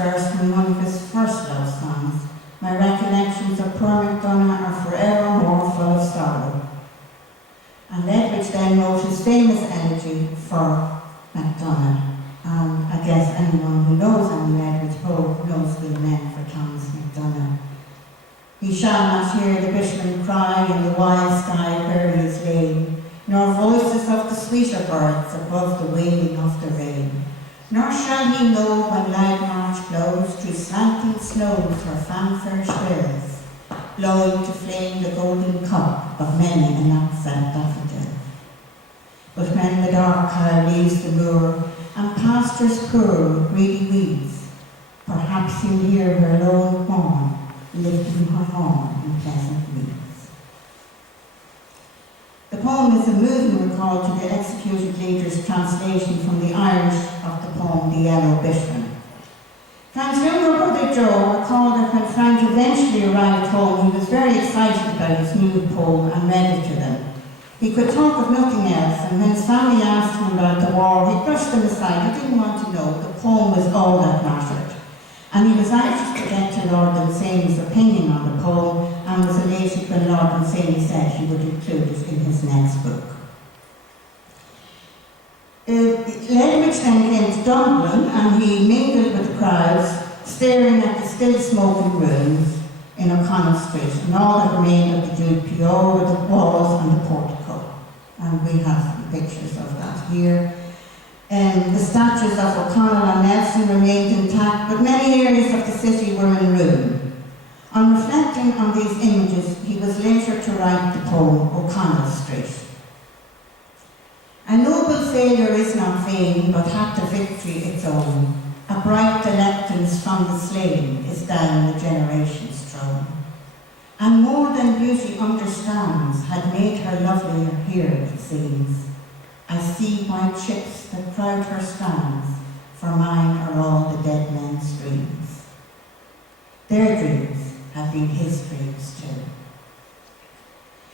verse from one of his first love songs, "My recollections of poor MacDonagh are forevermore full of sorrow." And Ledwidge then wrote his famous elegy for MacDonagh. And I guess anyone who knows any Ledwidge poet knows what it meant for Thomas MacDonagh. "He shall not hear the bushman cry in the wild sky where he is lain, nor voices of the sweeter birds above the wailing of the rain. Nor shall he know when light March blows through slanting snows her fanfare shrills, blowing to flame the golden cup of many an accent daffodil. But when the dark cow leaves the moor, and pastures poor with greedy weeds, perhaps he'll hear her lone horn lifting her horn in pleasant meads." The poem is a moving recall to the executed leader's translation from the Irish of the poem The Yellow Bushman. Frank's younger brother Joe recalled that when Frank eventually arrived home, he was very excited about his new poem and read it to them. He could talk of nothing else, and when his family asked him about the war, he brushed them aside. He didn't want to know. The poem was all that mattered. And he was anxious to get to Lord Dunsany's opinion on the poem, and was elated when Lord Dunsany said he would include it in his next book. Ledwidge then came to Dublin, and he mingled with the crowds, staring at the still smoking ruins in O'Connell Street, and all that remained of the Jude P.O. with the walls and the portico. And we have some pictures of that here. The statues of O'Connell and Nelson remained intact, but many areas of the city were in ruin. On reflecting on these images, he was later to write the poem O'Connell Street. "A noble failure is not vain, but hath the victory its own. A bright delectance from the slain is down the generations thrown. And more than beauty understands, had made her lovelier here, it seems. I see white ships that crowd her strands, for mine are all the dead men's dreams. Their dreams have been his dreams too."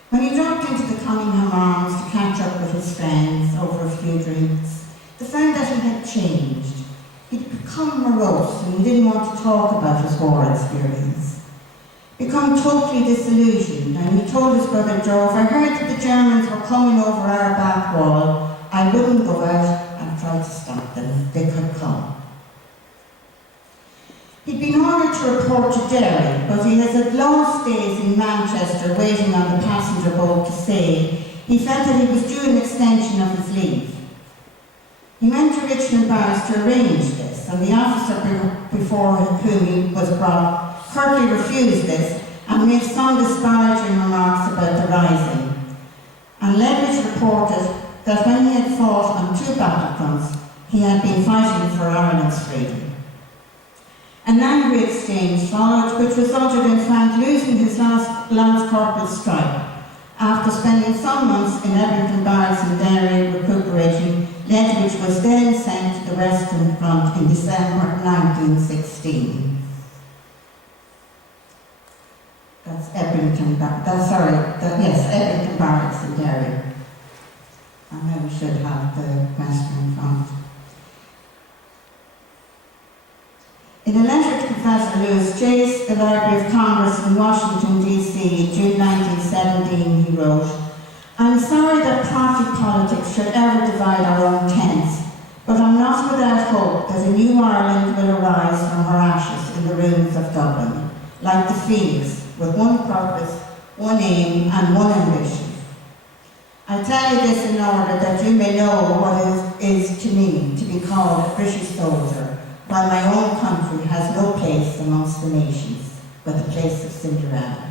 When he dropped into the Cunningham Arms to catch up with his friends over a few drinks, they found that he had changed. He'd become morose and he didn't want to talk about his war experience. Become totally disillusioned, and he told his brother Joe, "If I heard that the Germans were coming over our back wall, I wouldn't go out and try to stop them. They could come." He'd been ordered to report to Derry, but he has had long stays in Manchester waiting on the passenger boat to sail. He felt that he was due an extension of his leave. He went to Richmond Barracks to arrange this, and the officer before whom he was brought curtly refused this and made some disparaging remarks about the rising. And Ledwidge reported that when he had fought on 2 battlefronts, he had been fighting for Ireland's freedom. An angry exchange followed, which resulted in Frank losing his last Lance Corporal's stripe. After spending some months in Edmonton Barracks in Derry recuperating, Ledwidge was then sent to the Western Front in December 1916. That's Edmonton Barracks in Derry. And then we should have the Western Front. In a letter to Professor Lewis Chase, the Library of Congress in Washington, D.C., in June 1917, he wrote, "I'm sorry that party politics should ever divide our own tents, but I'm not without hope that a new Ireland will arise from her ashes in the ruins of Dublin, like the phoenix, with one purpose, one aim, and one ambition. I tell you this in order that you may know what it is to me to be called a British soldier, while my own country has no place amongst the nations, but the place of Cinderella."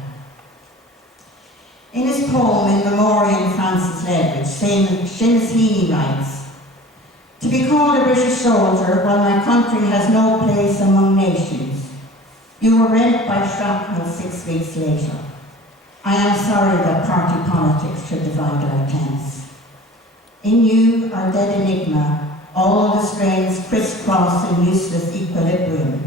In his poem In Memoriam Francis Ledwidge, Seamus Heaney writes, "To be called a British soldier while my country has no place among nations. You were rent by shrapnel 6 weeks later. I am sorry that party politics should divide our tents. In you, our dead enigma, all the strains crisscross in useless equilibrium,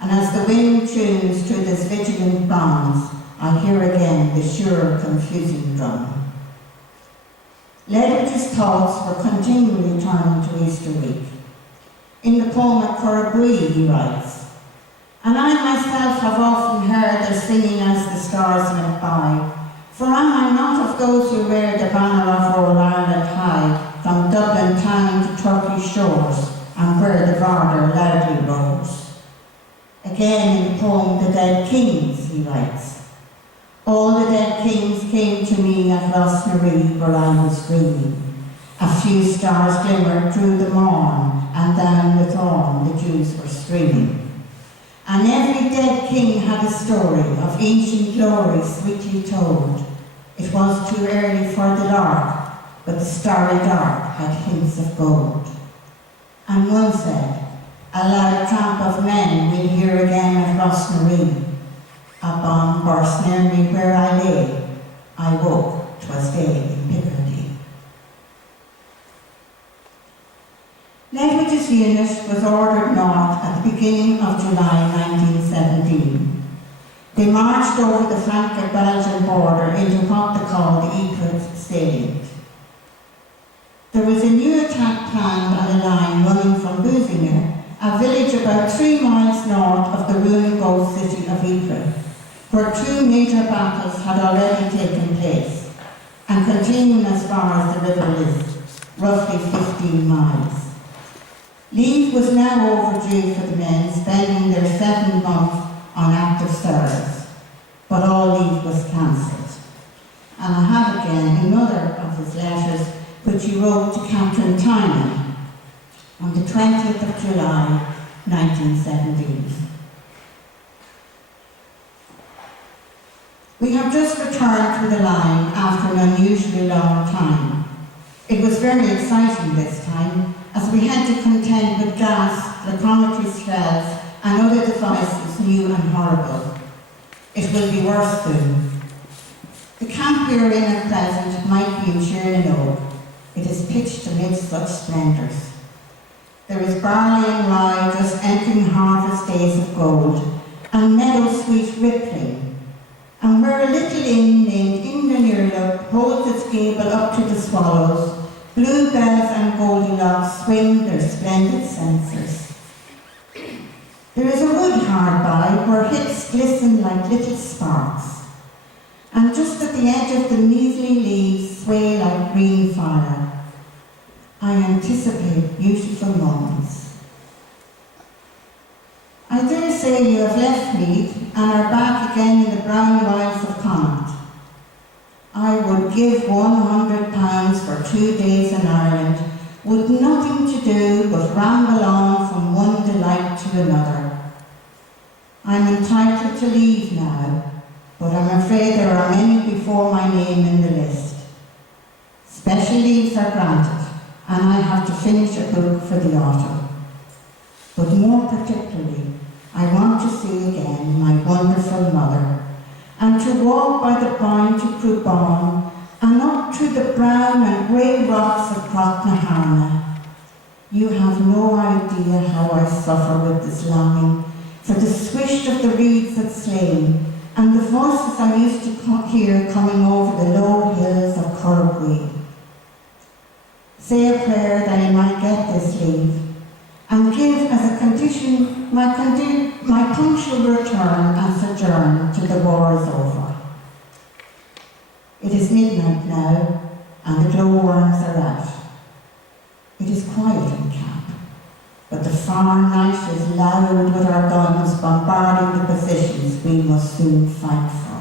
and as the wind tunes through this vigilant bronze, I hear again the sure, confusing drum." Ledwidge's thoughts were continually turning to Easter week. In the poem at Corabui, he writes, and I myself have often heard their singing as the stars went by. For am I not of those who rear the banner of All Ireland high, from Dublin town to Turkey's shores, and where the Garter loudly rose? Again in the poem The Dead Kings, he writes, all the dead kings came to me at Rossnaree where I was dreaming. A few stars glimmered through the morn, and down the thorn the dews were streaming. And every dead king had a story of ancient glory sweetly told. It was too early for the lark, but the starry dark had hints of gold. And one said, a loud tramp of men we'll hear again at Rossnaree. A bomb burst near me where I lay. I woke, 'twas day in Picardy. Ledwidge's unit was ordered north at the beginning of July 1917. They marched over the Franco-Belgian border into what they call the Ypres salient. There was a new attack planned on a line running from Buzinger, a village about 3 miles north of the ruined ghost city of Ypres, where 2 major battles had already taken place, and continuing as far as the river Lys, roughly 15 miles. Leave was now overdue for the men spending their 7 months on active service, but all leave was cancelled. And I have again another of his letters which he wrote to Captain Tynan on the 20th of July 1917. We have just returned to the line after an unusually long time. It was very exciting this time, as we had to contend with gas, glycometry shells, and other devices new and horrible. It will be worse soon. The camp we are in at present might be in Sheernanogue. It is pitched amid such splendours. There is barley and rye just entering harvest days of gold, and meadow sweet rippling. And where a little inn named Inchicore holds its gable up to the swallows, bluebells and goldilocks swing their splendid censers. There is a wood hard by where hips glisten like little sparks, and just at the edge of the measly leaves sway like green fire. I anticipate beautiful moments. I dare say you have left Meath and are back again in the brown wilds of Connacht. I would give £100 for 2 days in Ireland, with nothing to do but ramble on from one delight to another. I'm entitled to leave now, but I'm afraid there are many before my name in the list. Special leaves are granted, and I have to finish a book for the autumn. But more particularly, I want to see again my wonderful mother, and to walk by the Boyne to Crubon, and up to the brown and grey rocks of Croagnaharna. You have no idea how I suffer with this longing for the swish of the reeds at Slane, and the voices I used to hear coming over the low hills of Corrigwee. Say a prayer that I might get this leave, and give as a condition my punctual return and sojourn till the war is over. It is midnight now, and the glowworms are out. It is quiet in camp, but the far night is loud with our guns bombarding the positions we must soon fight for.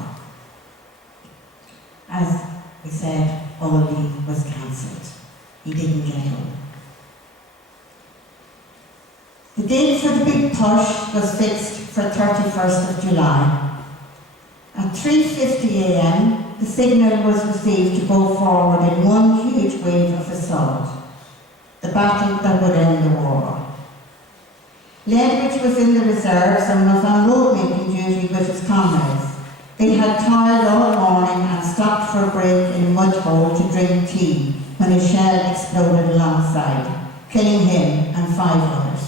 As we said, all leave was cancelled. He didn't get home. The date for the big push was fixed for 31st of July. At 3:50 a.m, the signal was received to go forward in one huge wave of assault, the battle that would end the war. Ledwidge was in the reserves and was on road-making duty with his comrades. They had toiled all morning and stopped for a break in a mud hole to drink tea when a shell exploded alongside, killing him and 5 others.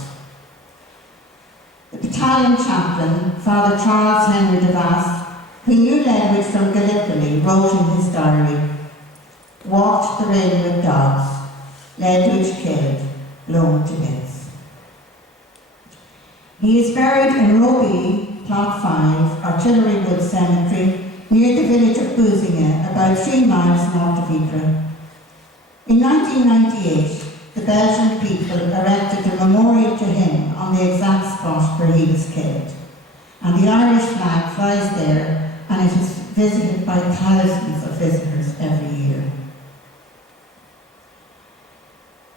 The battalion chaplain, Father Charles Henry de Vasse, who knew Ledwidge from Gallipoli, wrote in his diary, "Walked the rain with dogs, Ledwidge killed, blown to bits." He is buried in Roby, Plot 5, Artillery Wood Cemetery, near the village of Bouzinga, about 3 miles north of Ypres. In 1998, the Belgian people erected a memorial to him on the exact spot where he was killed. And the Irish flag flies there, and it is visited by thousands of visitors every year.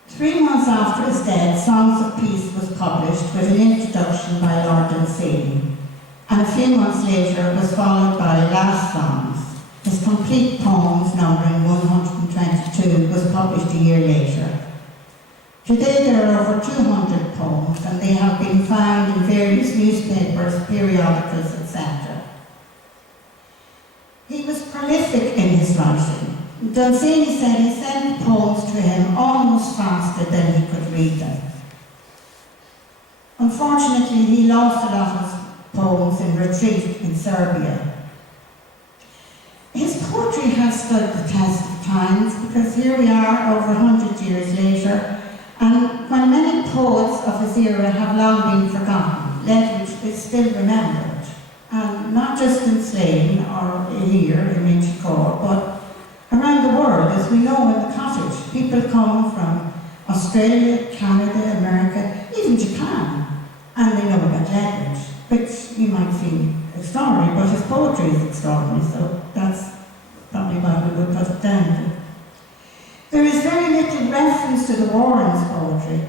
3 months after his death, Songs of Peace was published with an introduction by Lord Dunsany, and a few months later it was followed by Last Songs. His complete poems, numbering 122, was published a year later. Today there are over 200 poems, and they have been found in various newspapers, periodicals, etc. He was prolific in his writing. Dunsany said he sent poems to him almost faster than he could read them. Unfortunately, he lost a lot of his poems in retreat in Serbia. His poetry has stood the test of times, because here we are over 100 years later, and when many poets of his era have long been forgotten, Ledwidge is still remembered, and not just in Slane or here in Inchicore, but around the world, as we know in the cottage. People come from Australia, Canada, America, even Japan, and they know about Ledwidge, which you might feel extraordinary, but his poetry is extraordinary, so that's probably why we would put it down to. There is very little reference to the war in his poetry.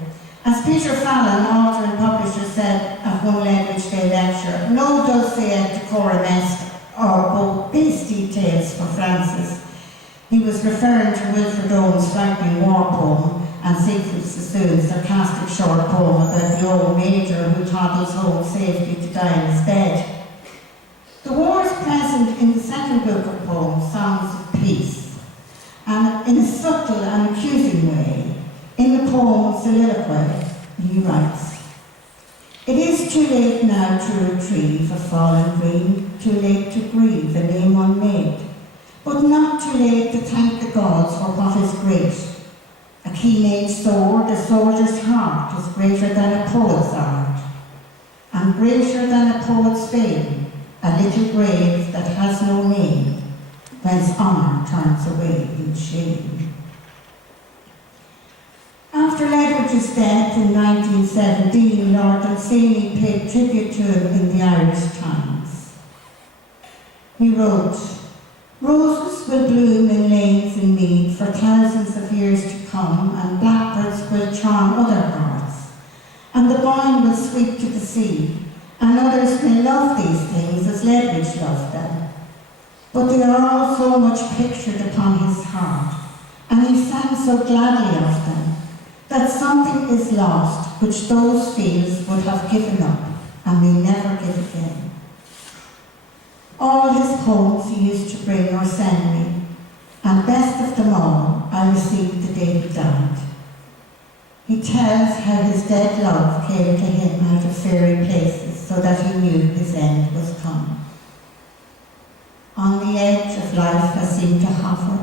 As Peter Fallon, author and publisher, said at one Ledwidge Day lecture, no dulce et decorum est or both hasty tales for Francis. He was referring to Wilfred Owen's frightening war poem and Siegfried Sassoon's sarcastic short poem about the old major who toddles home safely to die in his bed. The war is present in the second book of poems, Songs of Peace, and in a subtle and accusing way. In the poem Soliloquy, he writes, "It is too late now to retrieve a fallen dream, too late to grieve a name unmade, but not too late to thank the gods for what is great. A keen-edged sword, a soldier's heart, is greater than a poet's art, and greater than a poet's fame, a little grave that has no name, whence honour turns away in shame." After Ledwidge's death in 1917, Lord Dunsany paid tribute to him in the Irish Times. He wrote, "Roses will bloom in lanes and mead for thousands of years to come, and blackbirds will charm other hearts, and the boyne will sweep to the sea, and others may love these things as Ledwidge loved them. But they are all so much pictured upon his heart, and he sang so gladly of them, that something is lost which those fields would have given up, and may never give again. All his poems he used to bring or send me, and best of them all I received the day he died. He tells how his dead love came to him out of fairy places, so that he knew his end was come. On the edge of life I seemed to hover,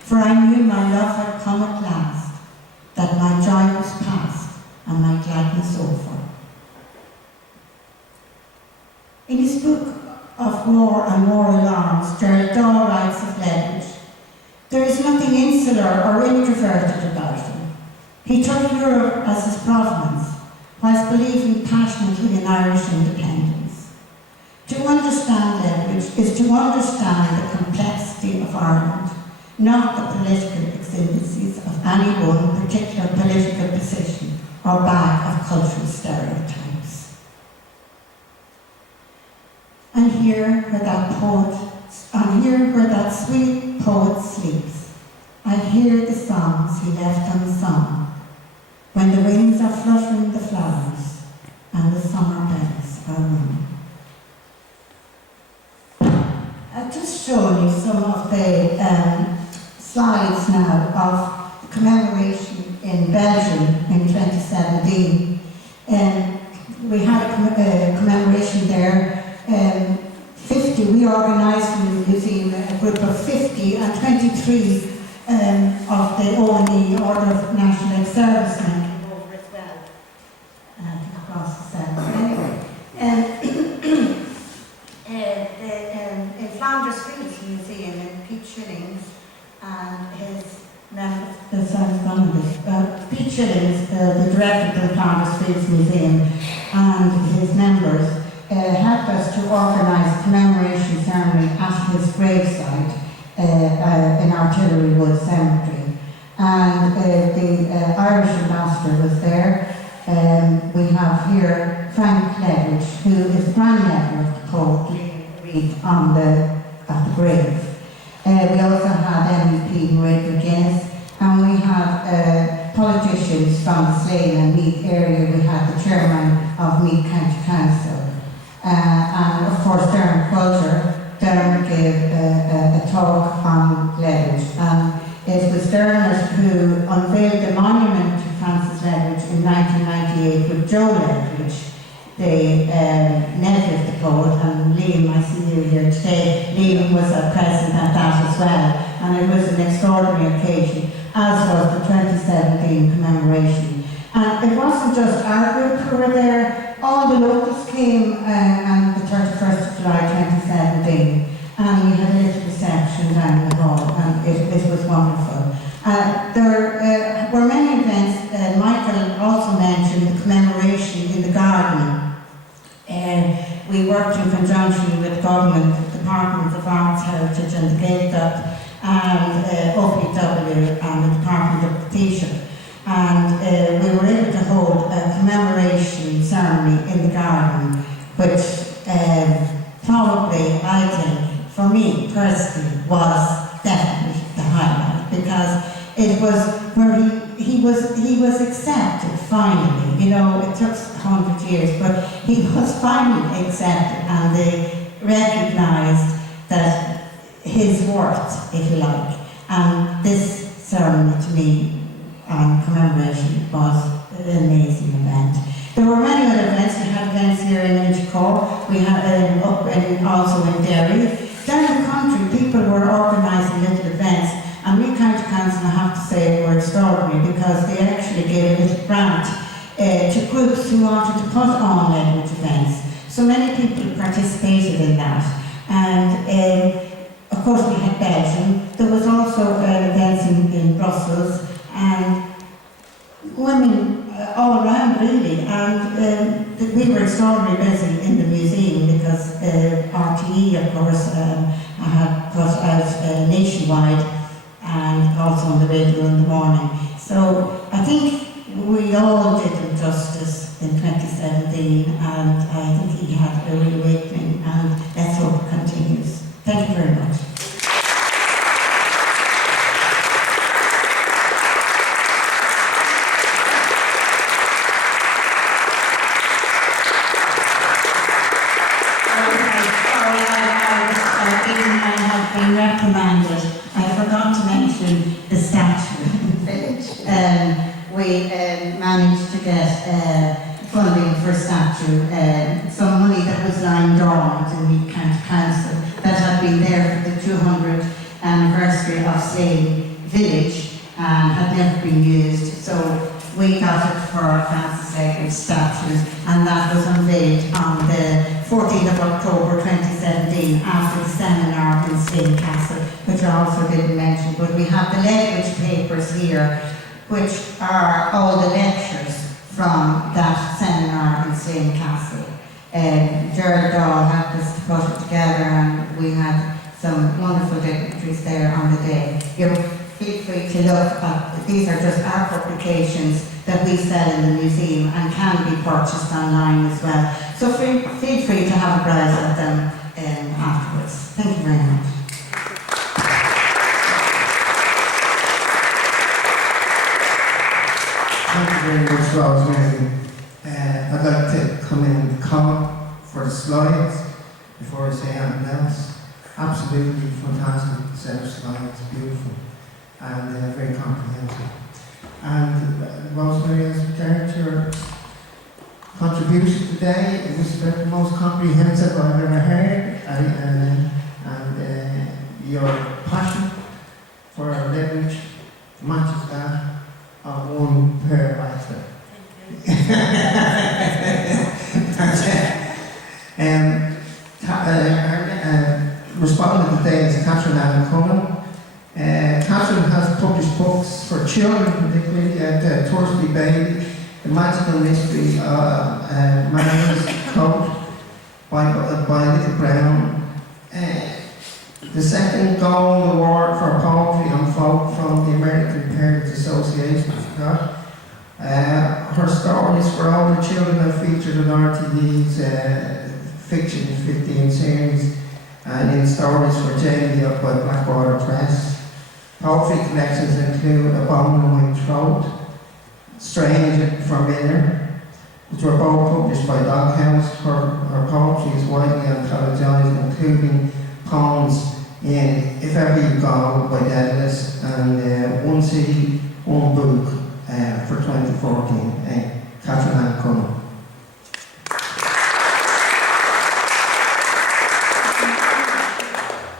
for I knew my love had come at last, that my joy was past and my gladness over." In his book of War and War Alarms, Gerald Daw writes of Ledwidge, "There is nothing insular or introverted about him. He took Europe as his provenance, whilst believing passionately in Irish independence. To understand Ledwidge is to understand the complexity of Ireland, not the political exigencies of any one particular political position or bag of cultural stereotypes." And here where that sweet poet sleeps, I hear the songs he left unsung, when the winds are fluttering the flowers and the summer bells are rung. I've just shown you some of the slides now of the commemoration in Belgium in 2017. We had a commemoration there. 50, we organised in the museum a group of 50, and 23 of the ONE, Order of National Servicemen, came over as well, across the south. Anyway, Shillings, the director of the Planters Fields Museum, and his members helped us to organise a commemoration ceremony at his gravesite in Artillery Wood Cemetery. And the Irish ambassador was there. We have here Frank Ledwidge, who is grandnephew of the poet Reid at the grave. We also had MEP Maria McGuinness, and we had politicians from the Slane and Meath area. We had the chairman of Meath County Council, and of course Dermot Coulter. Dermot gave a talk on Ledwidge, and it was Dermot who unveiled the monument to Francis Ledwidge in 1998 with Joe Ledwidge, the nephew of the poet, and Liam, I see you here today. Liam was present at that as well, and it was an extraordinary occasion, as was the 2017 commemoration. And it wasn't just our group who were there, all the locals came on the 31st of July 2017, and we had a little reception down in the hall, and it was wonderful. There were many events. Michael also mentioned the commemoration in the garden. We worked in conjunction with government, Department of Arts, Heritage and the Gaeltacht, and OPW and the Department of Taoiseach. And we were able to hold a commemoration ceremony in the garden, which probably, I think, for me personally, was definitely the highlight, because it was where he was accepted finally. You know, it took 100 years, but he was finally accepted, and they recognised that his worth, if you like. And this ceremony to me and commemoration was an amazing event. There were many other events. We had events here in Inchicore, we had up and also in Derry. Down the country, people were organising little events, and we County Council, I have to say, were extraordinary, because they actually gave a little grant to groups who wanted to put on Ledwidge events. So many people participated in that. And of course we had Belgium. There was also events in Brussels, and women all around really. And we were extraordinarily busy in the museum, because RTE, of course, had put out nationwide, and also on the radio in the morning. So I think we all did him justice in 2017, and I think he had a reawakening, and let's hope it continues. Thank you very much. I have been reprimanded. I forgot to mention the statue in Village. We managed to get funding for a statue, some money that was lying dormant in the County Council that had been there for the 200th anniversary of Slane Village and had never been used. So we got it for Francis Ledwidge statue, and that was unveiled on the 14th of October 2017 after the seminar in Slane Castle, which I also didn't mention. But we have the Ledwidge papers here, which are all the lectures from that seminar in Slane Castle. Gerald Dahl helped us to put it together, and we had some wonderful dignitaries there on the day. You feel free to look at, these are just our publications that we sell in the museum and can be purchased online as well. So feel free to have a browse at them afterwards. Thank you very much. Thank you very much, Rosemary. I'd like to come in and comment for the slides before I say anything else. Absolutely fantastic set of slides, beautiful and very comprehensive. And Rosemary, as regards to your contribution today, it was about the most comprehensive I've ever heard, and your passion for Ledwidge matches that of one pair of eyes. Responding today is Catherine Allen Cullen. Catherine has published books for children, particularly the Thirsty Baby, the Magical Mystery of Mary's Coat by Little Brown. The second Gold Award for Poetry and Folk from the American Parents Association. Her stories for older children are featured in RTV's Fiction 15 series and in Stories for Jamie up by Blackwater Press. Poetry collections include A Bone in My Throat, Strange and Familiar, which were both published by Doghouse. Her poetry is widely anthologized, including poems in If Ever You Go by Deadless and One City, One Book for 2014. Catherine Ann Cullen.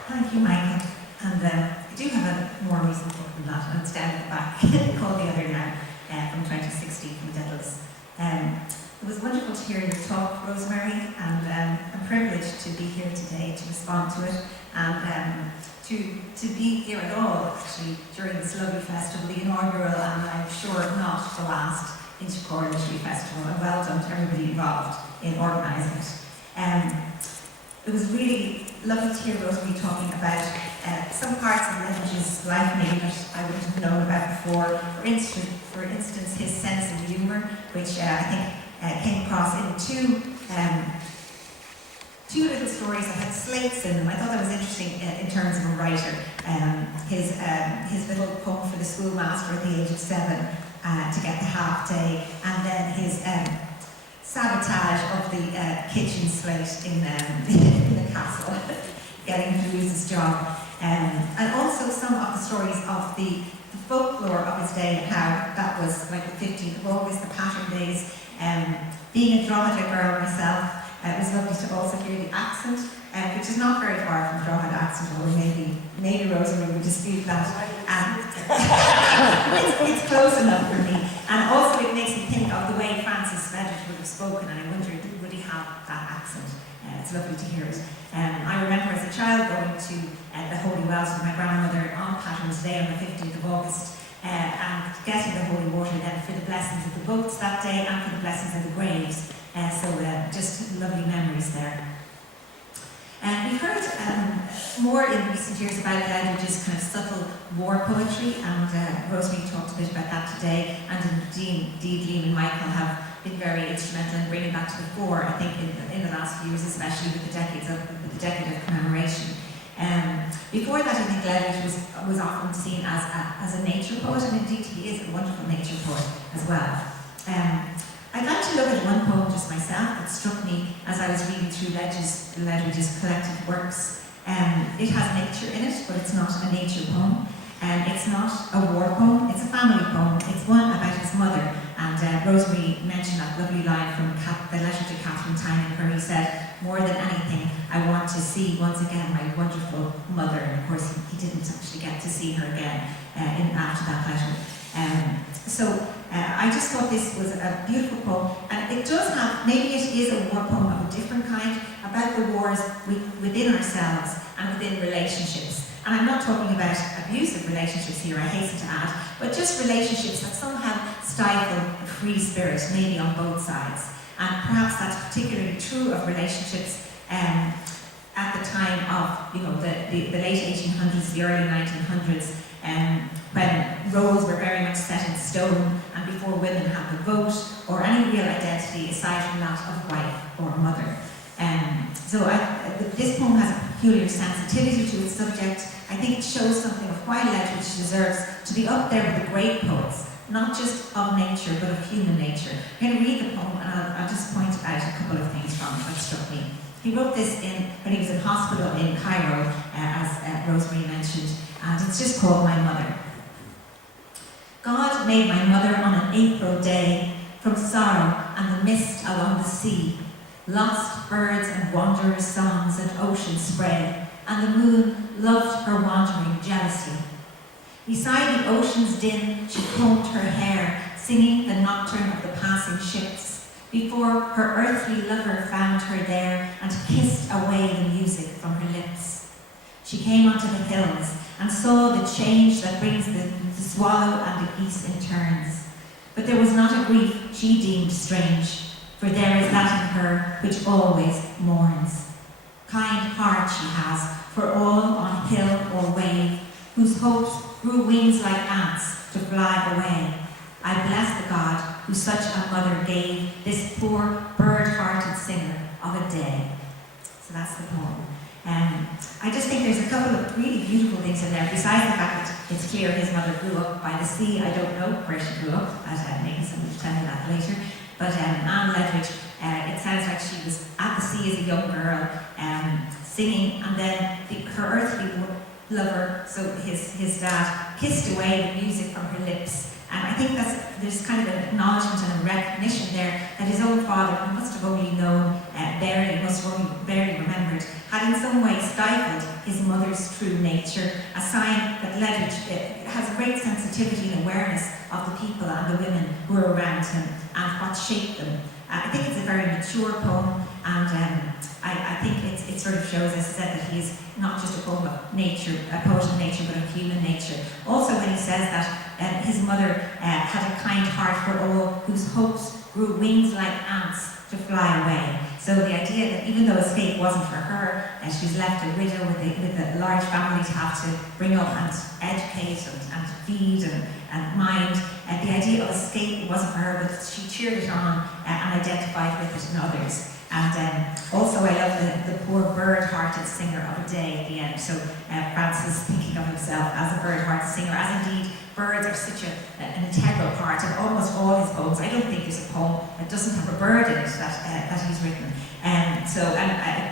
Thank you, Michael. And I do have a more recent book than that, and it's down at the back, called The Other Now, from 2016 from Deadless. It was wonderful to hear your talk, Rosemary, and I'm privileged to be here today to respond to it and to be here at all, actually, during this lovely festival, the inaugural, and I'm sure not the last, Inchicore Literary Festival, and well done to everybody involved in organising it. It was really lovely to hear Rosemary talking about some parts of Ledwidge's life maybe that I wouldn't have known about before. For instance, his sense of humour, which I think came across in two little stories that had slates in them. I thought that was interesting in terms of a writer. His little poem for the schoolmaster at the age of 7 to get the half day, and then his sabotage of the kitchen slate in the castle, getting him to lose his job. And also some of the stories of the folklore of his day and how that was like the 15th of August, the pattern days. Being a Drogheda girl myself, it was lovely to also hear the accent, which is not very far from Drogheda accent, or maybe Rosemary would dispute that. It's close enough for me. And also it makes me think of the way Francis Ledwidge would have spoken, and I wonder, would he have that accent? It's lovely to hear it. I remember as a child going to the Holy Wells with my grandmother on Patron's Day on the 15th of August, and getting the holy water then for the blessings of the boats that day and for the blessings of the graves. So just lovely memories there. We've heard more in recent years about Ledwidge's kind of subtle war poetry, and Rosemary talked a bit about that today, and indeed Liam and Michael have been very instrumental in bringing that to the fore, I think, in the last few years, especially with the decade of commemoration. Before that, I think Ledwidge was often seen as a nature poet, and indeed he is a wonderful nature poet as well. I'd like to look at one poem just myself that struck me as I was reading through Ledwidge's collected works. It has nature in it, but it's not a nature poem. It's not a war poem, it's a family poem. It's one about his mother. And Rosemary mentioned that lovely line from the letter to Catherine Tynan, where he said, "More than anything, I want to see once again my wonderful mother." And of course, he didn't actually get to see her again after that letter. I just thought this was a beautiful poem, and it does have, maybe it is a war poem of a different kind, about the wars within ourselves and within relationships. And I'm not talking about abusive relationships here, I hasten to add, but just relationships that somehow stifle a free spirit, maybe on both sides. And perhaps that's particularly true of relationships at the time of, the late 1800s, the early 1900s, when roles were very much set in stone, and before women had the vote or any real identity aside from that of wife or mother. This poem has a peculiar sensitivity to its subject. I think it shows something of why Ledwidge deserves to be up there with the great poets, not just of nature, but of human nature. I'm going to read the poem, and I'll just point out a couple of things from it that struck me. He wrote this when he was in hospital in Cairo, as Rosemary mentioned, and it's just called My Mother. God made my mother on an April day, from sorrow and the mist along the sea, lost birds and wanderers' songs and ocean spray, and the moon loved her wandering jealously. Beside the ocean's din, she combed her hair, singing the nocturne of the passing ships, before her earthly lover found her there and kissed away the music from her lips. She came onto the hills and saw the change that brings the to swallow and the geese in turns. But there was not a grief she deemed strange, for there is that in her which always mourns. Kind heart she has, for all on hill or wave, whose hopes grew wings like ants to fly away. I bless the God who such a mother gave this poor bird-hearted singer of a day. So that's the poem. I just think there's a couple of really beautiful things in there, besides the fact that it's clear his mother grew up by the sea. I don't know where she grew up, maybe somebody will tell me that later. But Anne Ledwidge, it sounds like she was at the sea as a young girl, singing, and then her earthly lover, so his dad, kissed away the music from her lips. And I think there's kind of an acknowledgement and a recognition there that his own father, who must have only known barely remembered, had in some way stifled his mother's true nature, a sign that Ledwidge has a great sensitivity and awareness of the people and the women who are around him and what shaped them. I think it's a very mature poem, and I think it sort of shows, as I said, that he is not just a poem of nature, a poet of nature, but of human nature. Also, when he says that his mother had a kind heart for all whose hopes grew wings like ants to fly away. So the idea that even though escape wasn't for her, she's left a widow with a large family to have to bring up and educate and feed and mind, the idea of escape wasn't for her, but she cheered it on and identified with it in others. And also I love the poor bird-hearted singer of a day at the end. So Francis thinking of himself as a bird-hearted singer, as indeed birds are such an integral part of almost all his poems. I don't think there's a poem that doesn't have a bird in it that he's written.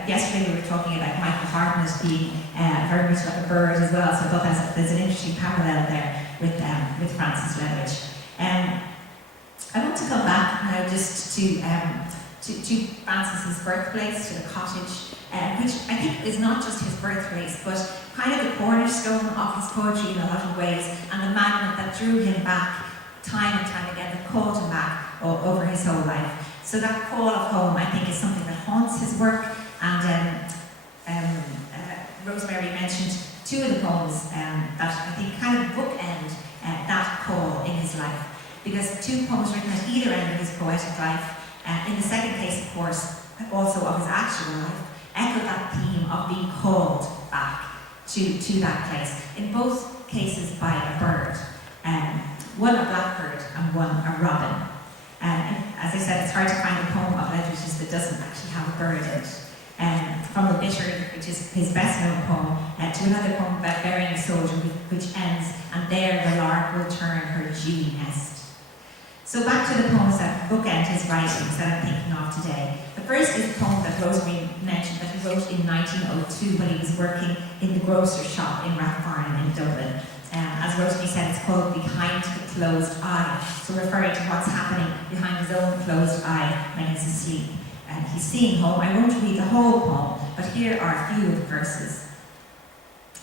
Yesterday we were talking about Michael Harden as being very much like a bird as well, so I thought there's an interesting parallel there with Francis Ledwidge. I want to come back now just to Francis's birthplace, to the cottage, which I think is not just his birthplace, but kind of the cornerstone of his poetry in a lot of ways, and the magnet that drew him back time and time again, that called him back over his whole life. So that call of home, I think, is something that haunts his work, and Rosemary mentioned two of the poems that I think kind of bookend that call in his life, because two poems written at either end of his poetic life, in the second case, of course, also of his actual life, echo that theme of being called back to that place. In both cases by a bird, one a blackbird and one a robin. And as I said, it's hard to find a poem of Ledwidge's that doesn't actually have a bird in it. From The Bitter, which is his best known poem, to another poem about burying a soldier, which ends, and there the lark will turn her dewy nest. So back to the poems that bookend his writings that I'm thinking of today. The first is a poem that Rosemary mentioned that he wrote in 1902 when he was working in the grocer's shop in Rathfarnham in Dublin. As Rosemary said, it's called Behind the Closed Eye, so referring to what's happening behind his own closed eye when he's asleep. He's seeing home. I won't read the whole poem, but here are a few of the verses.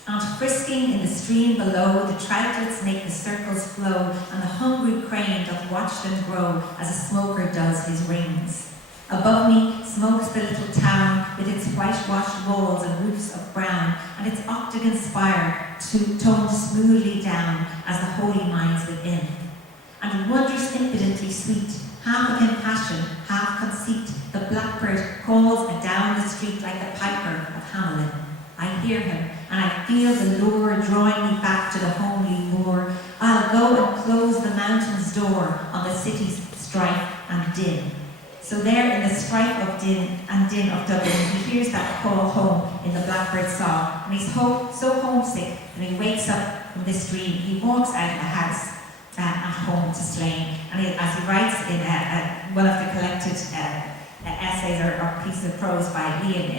And frisking in the stream below, the troutlets make the circles flow, and the hungry crane doth watch them grow as a smoker does his rings. Above me smokes the little town with its whitewashed walls and roofs of brown, and its octagon spire toned smoothly down as the holy minds within. And wondrous impudently sweet, half of impassion, half conceit, the blackbird calls adown the street like the piper of Hamelin. I hear him, and I feel the lure drawing me back to the homely moor. I'll go and close the mountain's door on the city's strife and din. So there in the strife of din of Dublin, he hears that call home in the blackbird's song, and he's so homesick that he wakes up from this dream. He walks out of the house at home to Slane, and as he writes in one of the collected essays or pieces of prose by Liam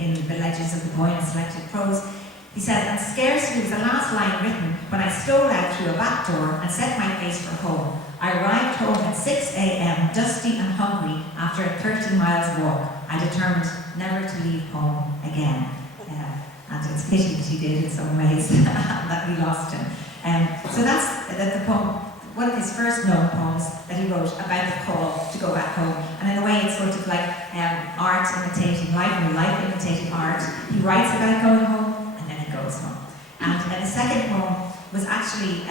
in the Legends of the Boy and Selected Prose, he says, and scarcely was the last line written when I stole out through a back door and set my face for home. I arrived home at 6 a.m, dusty and hungry after a 30 miles walk. I determined never to leave home again. And it's pity that he did in some ways, that we lost him. So that's the poem, one of his first known poems that he wrote about the call to go back home. And in a way it's sort of like art imitating life and life imitating art. He writes about going home and then he goes home. And the second poem was actually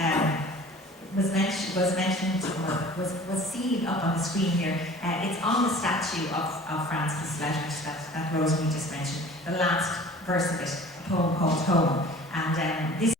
was mentioned or was seen up on the screen here. It's on the statue of Francis Ledwidge that Rosemary just mentioned. The last verse of it, a poem called Home. And this